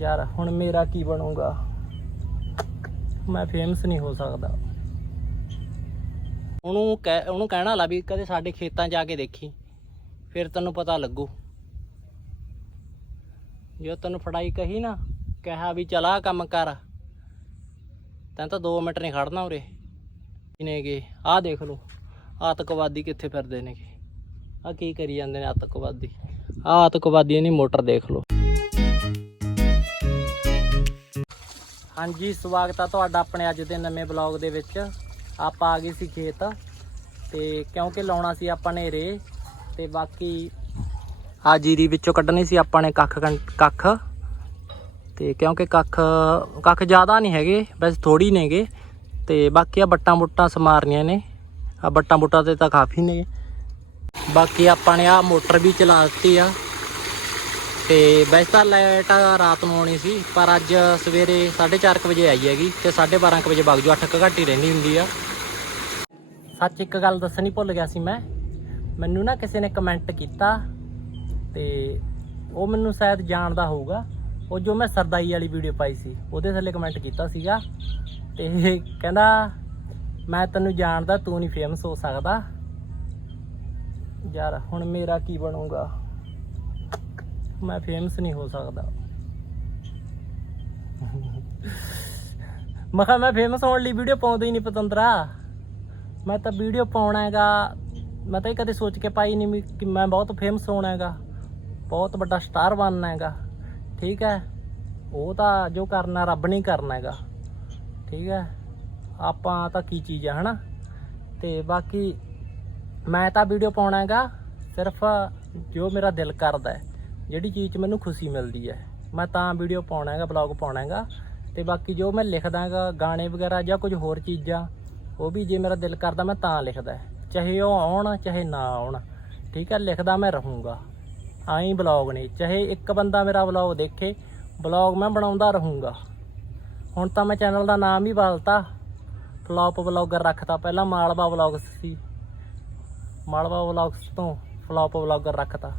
ਯਾਰ, ਹੁਣ ਮੇਰਾ ਕੀ ਬਣੂਗਾ? ਮੈਂ ਫੇਮਸ ਨਹੀਂ ਹੋ ਸਕਦਾ। ਉਹਨੂੰ ਕਹਿ, ਉਹਨੂੰ ਕਹਿਣਾ ਲਾ ਵੀ ਕਦੇ ਸਾਡੇ ਖੇਤਾਂ 'ਚ ਆ ਕੇ ਦੇਖੀ, ਫਿਰ ਤੈਨੂੰ ਪਤਾ ਲੱਗੂ। ਜੋ ਤੈਨੂੰ ਫੜਾਈ ਕਹੀ ਨਾ, ਕਿਹਾ ਵੀ ਚਲਾ ਕੰਮ ਕਰ, ਤੈਨੂੰ ਤਾਂ 2 ਮਿੰਟ ਨਹੀਂ ਖੜਨਾ ਉਰੇ। ਨੇਗੇ? ਆਹ ਦੇਖ ਲਓ, ਆਤੰਕਵਾਦੀ ਕਿੱਥੇ ਫਿਰਦੇ ਨੇਗੇ। ਆ ਕੀ ਕਰੀ ਜਾਂਦੇ ਨੇ ਆਤੰਕਵਾਦੀ? ਆਹ ਆਤੰਕਵਾਦੀਆਂ ਦੀ ਮੋਟਰ ਦੇਖ ਲਓ। ਹਾਂਜੀ, ਸਵਾਗਤ ਆ ਤੁਹਾਡਾ ਆਪਣੇ ਅੱਜ ਦੇ ਨਵੇਂ ਬਲੌਗ ਦੇ ਵਿੱਚ। ਆਪਾਂ ਆ ਗਏ ਸੀ ਖੇਤ ਤੇ ਕਿਉਂਕਿ ਲਾਉਣਾ ਸੀ ਆਪਾਂ ਨੇ ਰੇ ਤੇ ਬਾਕੀ ਆ ਜੀਰੀ ਵਿੱਚੋਂ ਕੱਢਣੀ ਸੀ ਆਪਾਂ ਨੇ ਕੱਖ ਕਣ- ਕੱਖ। ਤੇ ਕਿਉਂਕਿ ਕੱਖ ਕੱਖ ਜ਼ਿਆਦਾ ਨਹੀਂ ਹੈਗੇ ਬਸ ਥੋੜੀ ਨੇਗੇ। ਤੇ ਬਾਕੀ ਆ ਬੱਟਾਂ ਬੁੱਟਾਂ ਸਮਾਰਨੀਆਂ ਨੇ। ਆ ਬੱਟਾਂ ਬੁੱਟਾਂ ਤੇ ਤਾਂ ਕਾਫੀ ਨੇ। ਬਾਕੀ ਆਪਾਂ ਨੇ ਆ ਮੋਟਰ ਵੀ ਚਲਾ ਦਿੱਤੀ ਆ। ਤੇ ਵੈਸੇ ਤਾਂ ਲਾਈਟ ਰਾਤ ਨੂੰ ਆਉਣੀ ਸੀ, ਪਰ ਅੱਜ ਸਵੇਰੇ 4:30 ਵਜੇ ਆਈ ਹੈਗੀ ਤੇ 12:30 ਵਜੇ ਵਗ ਜੂ 8 ਕੁ ਘੰਟੇ ਰਹਿੰਦੀ ਹੁੰਦੀ ਆ। ਸੱਚ ਇੱਕ ਗੱਲ ਦੱਸਣੀ ਭੁੱਲ ਗਿਆ ਸੀ ਮੈਂ। ਮੈਨੂੰ ਨਾ ਕਿਸੇ ਨੇ ਕਮੈਂਟ ਕੀਤਾ ਤੇ ਉਹ ਮੈਨੂੰ ਸ਼ਾਇਦ ਜਾਣਦਾ ਹੋਊਗਾ। ਉਹ ਜੋ ਮੈਂ ਸਰਦਾਈ ਵਾਲੀ ਵੀਡੀਓ ਪਾਈ ਸੀ, ਉਹਦੇ ਥੱਲੇ ਕਮੈਂਟ ਕੀਤਾ ਸੀਗਾ। ਤੇ ਕਹਿੰਦਾ, ਮੈਂ ਤੈਨੂੰ ਜਾਣਦਾ, ਤੂੰ ਨਹੀਂ ਫੇਮਸ ਹੋ ਸਕਦਾ। ਯਾਰ, ਹੁਣ ਮੇਰਾ ਕੀ ਬਣੂਗਾ? ਮੈਂ ਫੇਮਸ ਨਹੀਂ ਹੋ ਸਕਦਾ। ਮੈਂ ਕਿਹਾ ਮੈਂ ਫੇਮਸ ਹੋਣ ਲਈ ਵੀਡੀਓ ਪਾਉਂਦਾ ਹੀ ਨਹੀਂ ਪਤੰਦਰਾ। ਮੈਂ ਤਾਂ ਵੀਡੀਓ ਪਾਉਣਾ ਹੈਗਾ। ਮੈਂ ਤਾਂ ਇਹ ਕਦੇ ਸੋਚ ਕੇ ਪਾਈ ਨਹੀਂ ਵੀ ਕਿ ਮੈਂ ਬਹੁਤ ਫੇਮਸ ਹੋਣਾ ਹੈਗਾ। ਬਹੁਤ ਵੱਡਾ ਸਟਾਰ ਬਣਨਾ ਹੈਗਾ। ਠੀਕ ਹੈ। ਉਹ ਤਾਂ ਜੋ ਕਰਨਾ ਰੱਬ ਨੇ ਕਰਨਾ ਹੈਗਾ। ਠੀਕ ਹੈ। ਆਪਾਂ ਤਾਂ ਕੀ ਚੀਜ਼ ਆ, ਹਨਾ? ਤੇ ਬਾਕੀ ਮੈਂ ਤਾਂ ਵੀਡੀਓ ਪਾਉਣਾ ਹੈਗਾ। ਸਿਰਫ ਜੋ ਮੇਰਾ ਦਿਲ ਕਰਦਾ ਹੈ। ਜਿਹੜੀ ਚੀਜ਼ 'ਚ ਮੈਨੂੰ ਖੁਸ਼ੀ ਮਿਲਦੀ ਹੈ। ਮੈਂ ਤਾਂ ਵੀਡੀਓ ਪਾਉਣਾ ਹੈਗਾ ਬਲੌਗ ਪਾਉਣਾ ਹੈਗਾ। ਤੇ ਬਾਕੀ ਜੋ ਮੈਂ ਲਿਖਦਾ ਹੈਗਾ, ਗਾਣੇ ਵਗੈਰਾ ਜਾਂ ਕੁਝ ਹੋਰ ਚੀਜ਼ਾਂ, ਉਹ ਵੀ ਜੇ ਮੇਰਾ ਦਿਲ ਕਰਦਾ ਮੈਂ ਤਾਂ ਲਿਖਦਾ ਚਾਹੇ ਉਹ ਆਉਣ, ਚਾਹੇ ਨਾ ਆਉਣ। ਠੀਕ ਹੈ, ਲਿਖਦਾ ਮੈਂ ਰਹੂੰਗਾ। ਆਈ ਬਲੌਗ ਨੇ। ਚਾਹੇ ਇੱਕ ਬੰਦਾ ਮੇਰਾ ਬਲੌਗ ਦੇਖੇ ਬਲੌਗ ਮੈਂ ਬਣਾਉਂਦਾ ਰਹੂੰਗਾ। ਹੁਣ ਤਾਂ ਮੈਂ ਚੈਨਲ ਦਾ ਨਾਮ ਹੀ ਬਦਲਤਾ। ਫਲੌਪ ਬਲੌਗਰ ਰੱਖਤਾ। ਪਹਿਲਾਂ ਮਾਲਵਾ ਬਲੌਗਸ ਸੀ। ਮਾਲਵਾ ਬਲੌਗਸ ਤੋਂ ਫਲੌਪ ਬਲੌਗਰ ਰੱਖਤਾ।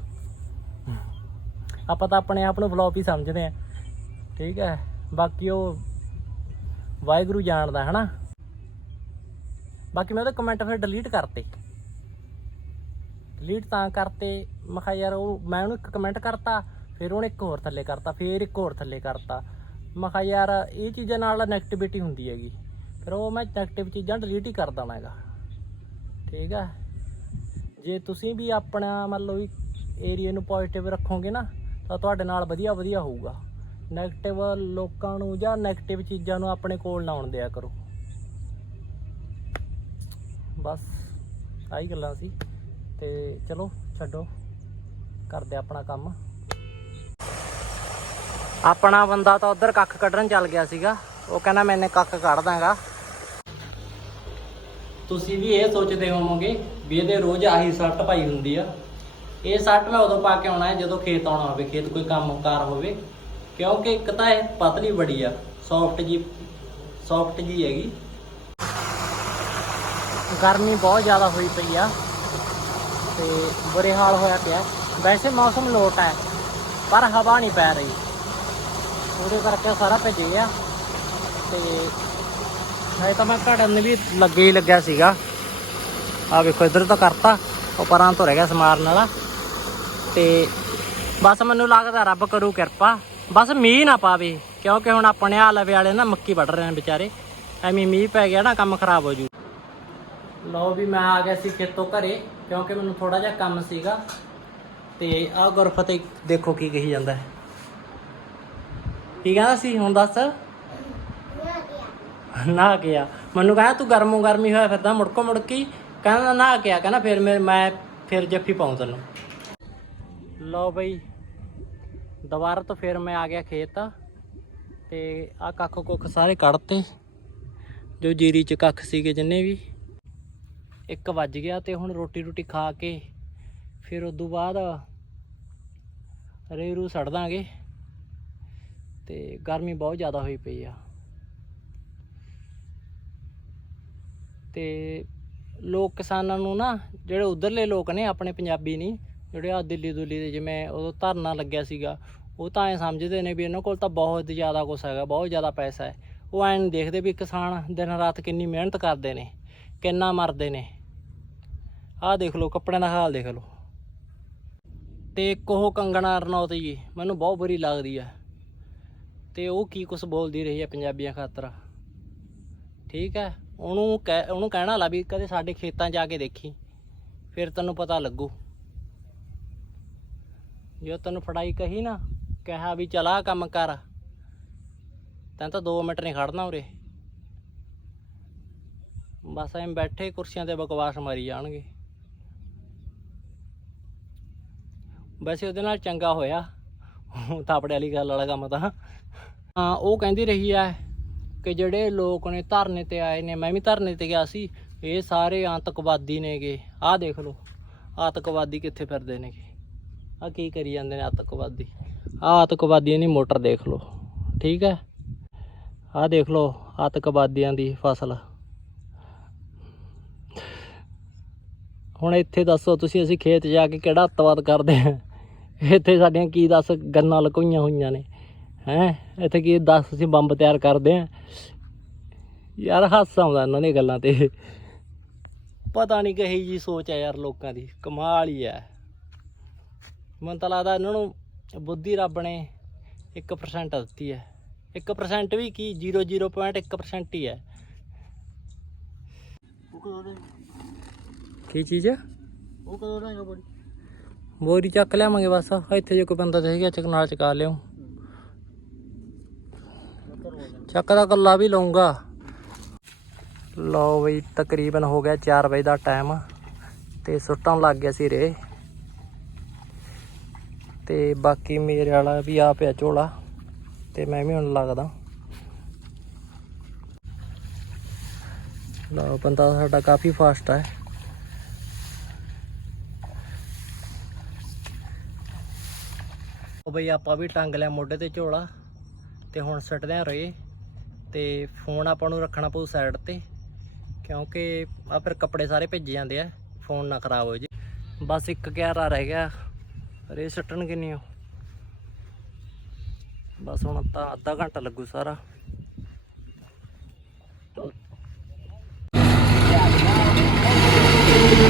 ਆਪਾਂ ਤਾਂ ਆਪਣੇ ਆਪ ਨੂੰ ਫਲੌਪ ਹੀ ਸਮਝਦੇ ਆ ਠੀਕ ਹੈ। ਬਾਕੀ ਉਹ ਵਾਹਿਗੁਰੂ ਜਾਣਦਾ ਹੈ ਨਾ ਬਾਕੀ ਮੈਂ ਉਹਦੇ ਕਮੈਂਟ ਫਿਰ ਡਿਲੀਟ ਕਰਤੇ। ਡਿਲੀਟ ਤਾਂ ਕਰਤੇ। ਮੈਂ ਕਿਹਾ ਯਾਰ ਉਹ, ਮੈਂ ਉਹਨੂੰ ਇੱਕ ਕਮੈਂਟ ਕਰਤਾ, ਫਿਰ ਉਹਨੇ ਇੱਕ ਹੋਰ ਥੱਲੇ ਕਰਤਾ, ਫਿਰ ਇੱਕ ਹੋਰ ਥੱਲੇ ਕਰਤਾ। ਮੈਂ ਕਿਹਾ ਯਾਰ ਇਹ ਚੀਜ਼ਾਂ ਨਾਲ ਨੈਗੇਟਿਵਿਟੀ ਹੁੰਦੀ ਹੈਗੀ। ਫਿਰ ਉਹ ਮੈਂ ਨੈਗੇਟਿਵ ਚੀਜ਼ਾਂ ਡਿਲੀਟ ਹੀ ਕਰ ਦੇਣਾ ਹੈਗਾ। ਠੀਕ ਹੈ। ਜੇ ਤੁਸੀਂ ਵੀ ਆਪਣਾ ਮੰਨ ਲਓ ਵੀ ਏਰੀਆ ਨੂੰ ਪੋਜ਼ਿਟਿਵ ਰੱਖੋਗੇ ਨਾ ਤਾਂ ਤੁਹਾਡੇ ਨਾਲ ਵਧੀਆ ਵਧੀਆ ਹੋਊਗਾ। 네ਗੇਟਿਵ ਲੋਕਾਂ ਨੂੰ ਜਾਂ 네ਗੇਟਿਵ ਚੀਜ਼ਾਂ ਨੂੰ ਆਪਣੇ ਕੋਲ ਨਾ ਆਉਣ ਦਿਆ ਕਰੋ। ਬਸ, ਆਹੀ ਗੱਲਾਂ ਸੀ। ਤੇ ਚਲੋ, ਛੱਡੋ। ਕਰਦੇ ਆਪਣਾ ਕੰਮ। ਆਪਣਾ ਬੰਦਾ ਤਾਂ ਉਧਰ ਕੱਖ ਕੱਢਣ ਚੱਲ ਗਿਆ ਸੀਗਾ। ਉਹ ਕਹਿੰਦਾ ਮੈਨੇ ਕੱਖ ਕੱਢ ਦਾਂਗਾ ਤੁਸੀਂ ਵੀ ਇਹ ਸੋਚਦੇ ਹੋਵੋਗੇ ਵੀ ਇਹਦੇ ਰੋਜ਼ ਆਹੀ ਸ਼ਰਟ ਪਾਈ ਹੁੰਦੀ ਆ। ਇਹ ਸੱਟ ਮੈਂ ਉਦੋਂ ਪਾ ਕੇ ਆਉਣਾ ਹੈ ਜਦੋਂ ਖੇਤ ਆਉਣਾ ਹੋਵੇ, ਖੇਤ ਕੋਈ ਕੰਮਕਾਰ ਹੋਵੇ। ਕਿਉਂਕਿ ਇੱਕ ਤਾਂ ਇਹ ਪਤਲੀ ਬੜੀ ਆ ਸੌਫਟ ਜੀ ਸੌਫਟ ਜੀ ਹੈਗੀ। ਗਰਮੀ ਬਹੁਤ ਜ਼ਿਆਦਾ ਹੋਈ ਪਈ ਆ ਤੇ ਬੁਰੇ ਹਾਲ ਹੋਇਆ ਪਿਆ। ਵੈਸੇ ਮੌਸਮ ਲੋਟ ਹੈ, ਪਰ ਹਵਾ ਨਹੀਂ ਪੈ ਰਹੀ। ਉਹਦੇ ਕਰਕੇ ਸਾਰਾ ਭਿੱਜ ਗਿਆ। ਤੇ ਨਹੀਂ ਤਾਂ ਮੈਂ ਘੜਨ ਵੀ ਲੱਗੇ ਹੀ ਲੱਗਿਆ ਸੀਗਾ। ਆ ਵੇਖੋ, ਇਧਰ ਤਾਂ ਕਰਤਾ, ਉਹ ਪਰਾਂ ਤੋਂ ਰਹਿ ਗਿਆ ਸਮਾਰਨ ਵਾਲਾ। ਤੇ ਬਸ ਮੈਨੂੰ ਲੱਗਦਾ ਰੱਬ ਕਰੂ ਕਿਰਪਾ। ਬਸ ਮੀਂਹ ਨਾ ਪਾਵੇ, ਕਿਉਂਕਿ ਹੁਣ ਆਪਣੇ ਆਲਵੇ ਵਾਲੇ ਨਾ ਮੱਕੀ ਵੱਢ ਰਹੇ ਨੇ ਵਿਚਾਰੇ। ਐਵੇਂ ਮੀਂਹ ਪੈ ਗਿਆ ਨਾ, ਕੰਮ ਖਰਾਬ ਹੋ ਜੂ। ਲਓ ਵੀ ਮੈਂ ਆ ਗਿਆ ਸੀ ਖੇਤੋਂ ਘਰੇ, ਕਿਉਂਕਿ ਮੈਨੂੰ ਥੋੜਾ ਜਿਹਾ ਕੰਮ ਸੀਗਾ। ਤੇ ਆਹ ਗੁਰਫਤਿਹ ਦੇਖੋ ਕੀ ਕਹੀ ਜਾਂਦਾ ਹੈ। ਕੀ ਕਹਿੰਦਾ ਸੀ, ਹੁਣ ਦੱਸ? ਨਾ ਗਿਆ ਮੈਨੂੰ ਕਹਿੰਦਾ, ਤੂੰ ਗਰਮੋ ਗਰਮੀ ਹੋਇਆ ਫਿਰਦਾ, ਮੁੜਕੋ ਮੁੜਕੀ। ਕਹਿੰਦਾ, ਨਾ ਗਿਆ ਕਹਿੰਦਾ, ਫਿਰ ਮੈਂ ਮੈਂ, ਫਿਰ ਜੱਫੀ ਪਾਉਂ ਤੈਨੂੰ। ਲਓ ਬਈ, ਦੁਬਾਰਾ ਤੋਂ ਫਿਰ ਮੈਂ ਆ ਗਿਆ ਖੇਤ। ਤੇ ਆ ਕੱਖ ਕੁੱਖ ਸਾਰੇ ਕੱਢਤੇ। ਜੋ ਜੀਰੀ ਚ ਕੱਖ ਸੀਗੇ ਜਿੰਨੇ ਵੀ। ਇੱਕ ਵੱਜ ਗਿਆ ਤੇ ਹੁਣ ਰੋਟੀ ਰੋਟੀ ਖਾ ਕੇ ਫਿਰ ਉਦੋਂ ਬਾਅਦ ਰੇਰੂ ਸੜ ਦਾਂਗੇ। ਤੇ ਗਰਮੀ ਬਹੁਤ ਜ਼ਿਆਦਾ ਹੋਈ ਪਈ ਆ। ਤੇ ਲੋਕ ਕਿਸਾਨਾਂ ਨੂੰ ਨਾ, ਜਿਹੜੇ ਉਧਰਲੇ ਲੋਕ ਨੇ, ਆਪਣੇ ਪੰਜਾਬੀ ਨਹੀਂ ਜਿਹੜੇ ਆ ਦਿੱਲੀ ਦੁੱਲੀ ਦੇ ਜਿਵੇਂ ਉਦੋਂ ਧਰਨਾ ਲੱਗਿਆ ਸੀਗਾ, ਉਹ ਤਾਂ ਐ ਸਮਝਦੇ ਨੇ ਵੀ ਇਹਨਾਂ ਕੋਲ ਤਾਂ ਬਹੁਤ ਜ਼ਿਆਦਾ ਕੁਛ ਹੈਗਾ, ਬਹੁਤ ਜ਼ਿਆਦਾ ਪੈਸਾ ਹੈ। ਉਹ ਐਂ ਨਹੀਂ ਦੇਖਦੇ ਵੀ ਕਿਸਾਨ ਦਿਨ ਰਾਤ ਕਿੰਨੀ ਮਿਹਨਤ ਕਰਦੇ ਨੇ, ਕਿੰਨਾ ਮਰਦੇ ਨੇ। ਆਹ ਦੇਖ ਲਓ, ਕੱਪੜਿਆਂ ਦਾ ਹਾਲ ਦੇਖ ਲਓ। ਤੇ ਇੱਕ ਉਹ ਕੰਗਣਾ ਰਣੌਤ ਜੀ, ਮੈਨੂੰ ਬਹੁਤ ਬੁਰੀ ਲੱਗਦੀ ਆ। ਤੇ ਉਹ ਕੀ ਕੁਛ ਬੋਲਦੀ ਰਹੀ ਹੈ ਪੰਜਾਬੀਆਂ ਖਾਤਰ। ਠੀਕ ਹੈ, ਉਹਨੂੰ ਕਹਿ, ਉਹਨੂੰ ਕਹਿਣਾ ਲਾ ਵੀ ਕਦੇ ਸਾਡੇ ਖੇਤਾਂ 'ਚ ਜਾ ਕੇ ਦੇਖੀ, ਫਿਰ ਤੈਨੂੰ ਪਤਾ ਲੱਗੂ। ਜੋ ਤੈਨੂੰ ਫੜਾਈ ਕਹੀ ਨਾ, ਕਿਹਾ ਵੀ ਚਲਾ ਕੰਮ ਕਰ, ਤੈਨੂੰ ਤਾਂ 2 ਮਿੰਟ ਨਹੀਂ ਖੜਨਾ ਉਰੇ। ਬਸ ਐਂ ਬੈਠੇ ਕੁਰਸੀਆਂ ਤੇ ਬਕਵਾਸ ਮਾਰੀ ਜਾਣਗੇ। ਵੈਸੇ ਉਹਦੇ ਨਾਲ ਚੰਗਾ ਹੋਇਆ ਥਾਪੜੇ ਵਾਲੀ ਗੱਲ ਵਾਲਾ ਕੰਮ ਤਾਂ। ਹਾਂ, ਉਹ ਕਹਿੰਦੀ ਰਹੀ ਐ ਕਿ ਜਿਹੜੇ ਲੋਕ ਨੇ ਧਰਨੇ ਤੇ ਆਏ ਨੇ, ਮੈਂ ਵੀ ਧਰਨੇ ਤੇ ਗਿਆ ਸੀ, ਇਹ ਸਾਰੇ ਆਤੰਕਵਾਦੀ ਨੇਗੇ। ਆਹ ਦੇਖ ਲਓ, ਆਤੰਕਵਾਦੀ ਕਿੱਥੇ ਫਿਰਦੇ ਨੇਗੇ। ਆ ਕੀ ਕਰੀ ਜਾਂਦੇ ਨੇ ਆਤੰਕਵਾਦੀ? ਆਹ ਆਤੰਕਵਾਦੀਆਂ ਦੀ ਮੋਟਰ ਦੇਖ ਲਓ। ਠੀਕ ਹੈ? ਆਹ ਦੇਖ ਲਓ ਆਤੰਕਵਾਦੀਆਂ ਦੀ ਫਸਲ। ਹੁਣ ਇੱਥੇ ਦੱਸੋ ਤੁਸੀਂ, ਅਸੀਂ ਖੇਤ ਜਾ ਕੇ ਕਿਹੜਾ ਅੱਤਵਾਦ ਕਰਦੇ ਹਾਂ? ਇੱਥੇ ਸਾਡੀਆਂ ਕੀ ਦੱਸ ਗੰਨਾਂ ਲਕੋਈਆਂ ਹੋਈਆਂ ਨੇ? ਹੈ? ਇੱਥੇ ਕੀ ਦੱਸ ਅਸੀਂ ਬੰਬ ਤਿਆਰ ਕਰਦੇ ਹਾਂ? ਯਾਰ ਹਾਸਾ ਆਉਂਦਾ ਇਹਨਾਂ ਦੀਆਂ ਗੱਲਾਂ ਤੇ। ਪਤਾ ਨਹੀਂ ਕਹੀ ਜੀ ਸੋਚ ਹੈ ਯਾਰ ਲੋਕਾਂ ਦੀ। ਕਮਾਲ ਹੀ ਹੈ। ਮੈਨੂੰ ਤਾਂ ਲੱਗਦਾ ਇਹਨਾਂ ਨੂੰ ਬੁੱਧੀ ਰੱਬ ਨੇ 1% ਦਿੱਤੀ ਹੈ। 1% ਵੀ ਕੀ? 0.1% ਹੀ ਹੈ। ਕੀ ਚੀਜ਼ ਉਹ ਕਦੋਂ ਦਾ ਬੜੀ ਬੋਰੀ ਚੱਕ ਲਿਆਵਾਂਗੇ ਬਸ। ਇੱਥੇ ਜੇ ਕੋਈ ਬੰਦਾ ਚਾਹੀਦਾ ਚੱਕ ਨਾਲ ਚਕਾ ਲਿਓ। ਚੱਕ ਦਾ ਕੱਲਾ ਵੀ ਲਊਂਗਾ। ਲਓ ਬਈ ਤਕਰੀਬਨ ਹੋ ਗਿਆ 4 ਵਜੇ ਦਾ ਟਾਈਮ ਤੇ ਸੁੱਟਣ ਲੱਗ ਗਿਆ ਸੀ ਰੇ। ਤੇ ਬਾਕੀ ਮੇਰੇ ਵਾਲਾ ਵੀ ਆ ਪਿਆ ਝੋਲਾ, ਤੇ ਮੈਂ ਵੀ ਹੁਣ ਲੱਗਦਾ। ਲਓ ਬੰਦਾ ਸਾਡਾ ਕਾਫੀ ਫਾਸਟ ਹੈ ਉਹ ਬਈ ਆਪਾਂ ਵੀ ਟੰਗ ਲਿਆ ਮੋਢੇ ਤੇ ਝੋਲਾ, ਤੇ ਹੁਣ ਸੱਟਦੇ ਆ ਰਹੇ, ਤੇ ਫੋਨ ਆਪਾਂ ਨੂੰ ਰੱਖਣਾ ਪਊ ਸਾਈਡ ਤੇ, ਕਿਉਂਕਿ ਆ ਫਿਰ ਕੱਪੜੇ ਸਾਰੇ ਭਿੱਜ ਜਾਂਦੇ ਆ, ਫੋਨ ਨਾ ਖਰਾਬ ਹੋ ਜੇ। ਬਸ ਇੱਕ ਗਿਆਰਾ ਰਹਿ ਗਿਆ। ਰੇ ਸੱਟਣ ਕਿੰਨੀ ਆ? ਬਸ ਹੁਣ ਤਾਂ ਅੱਧਾ ਘੰਟਾ ਲੱਗੂ ਸਾਰਾ।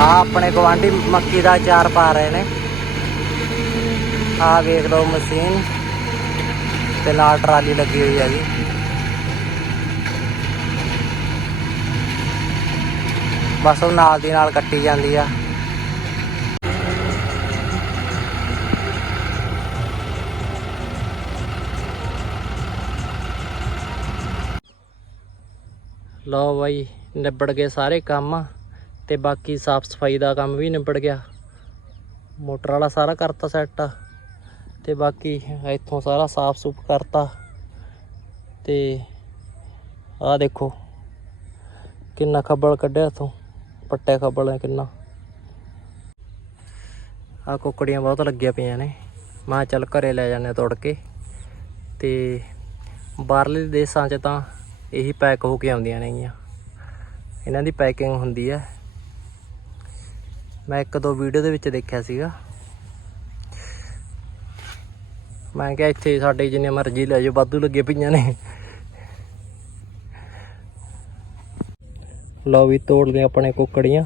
ਆ ਆਪਣੇ ਗਵਾਂਢੀ ਮੱਕੀ ਦਾ ਚਾਰ ਪਾ ਰਹੇ ਨੇ। ਆ ਵੇਖ ਲਓ ਮਸ਼ੀਨ। ਤੇ ਨਾਲ ਟਰਾਲੀ ਲੱਗੀ ਹੋਈ ਹੈਗੀ। ਬਸ ਉਹ ਨਾਲ ਦੀ ਨਾਲ ਕੱਟੀ ਜਾਂਦੀ ਆ। ਲਓ ਬਾਈ, ਨਿਬੜ ਗਏ ਸਾਰੇ ਕੰਮ ਤੇ ਬਾਕੀ ਸਾਫ਼ ਸਫ਼ਾਈ ਦਾ ਕੰਮ ਵੀ ਨਿਬੜ ਗਿਆ। ਮੋਟਰ ਵਾਲਾ ਸਾਰਾ ਕਰਤਾ ਸੈੱਟ ਤੇ ਬਾਕੀ ਇੱਥੋਂ ਸਾਰਾ ਸਾਫ਼ ਸੁਫ ਕਰਤਾ ਤੇ ਆਹ ਦੇਖੋ ਕਿੰਨਾ ਖੱਬਲ ਕੱਢਿਆ ਇਥੋਂ, ਪੱਟੇ ਖੱਬਲ ਹੈ ਕਿੰਨਾ। ਆ ਕੁੱਕੜੀਆਂ ਬਹੁਤ ਲੱਗੀਆਂ ਪਈਆਂ ਨੇ। ਮੈਂ ਕਿਹਾ ਚੱਲ ਘਰੇ ਲੈ ਜਾਂਦੇ ਹਾਂ ਤੋੜ ਕੇ ਤੇ ਬਾਹਰਲੇ ਦੇਸ਼ਾਂ 'ਚ ਤਾਂ ਇਹੀ ਪੈਕ ਹੋ ਕੇ ਆਉਂਦੀਆਂ ਨੇਗੀਆਂ ਇਹਨਾਂ ਦੀ ਪੈਕਿੰਗ ਹੁੰਦੀ ਹੈ ਮੈਂ ਇੱਕ ਦੋ ਵੀਡੀਓ ਦੇ ਵਿੱਚ ਦੇਖਿਆ ਸੀਗਾ। ਮੈਂ ਕਿਹਾ ਇੱਥੇ ਸਾਡੇ ਜਿੰਨੇ ਮਰਜ਼ੀ ਲੈ ਜਾਓ, ਵਾਧੂ ਲੱਗੇ ਪਈਆਂ ਨੇ। ਲਓ ਵੀ ਤੋੜ ਲਿਆ ਆਪਣੇ ਕੁੱਕੜੀਆਂ।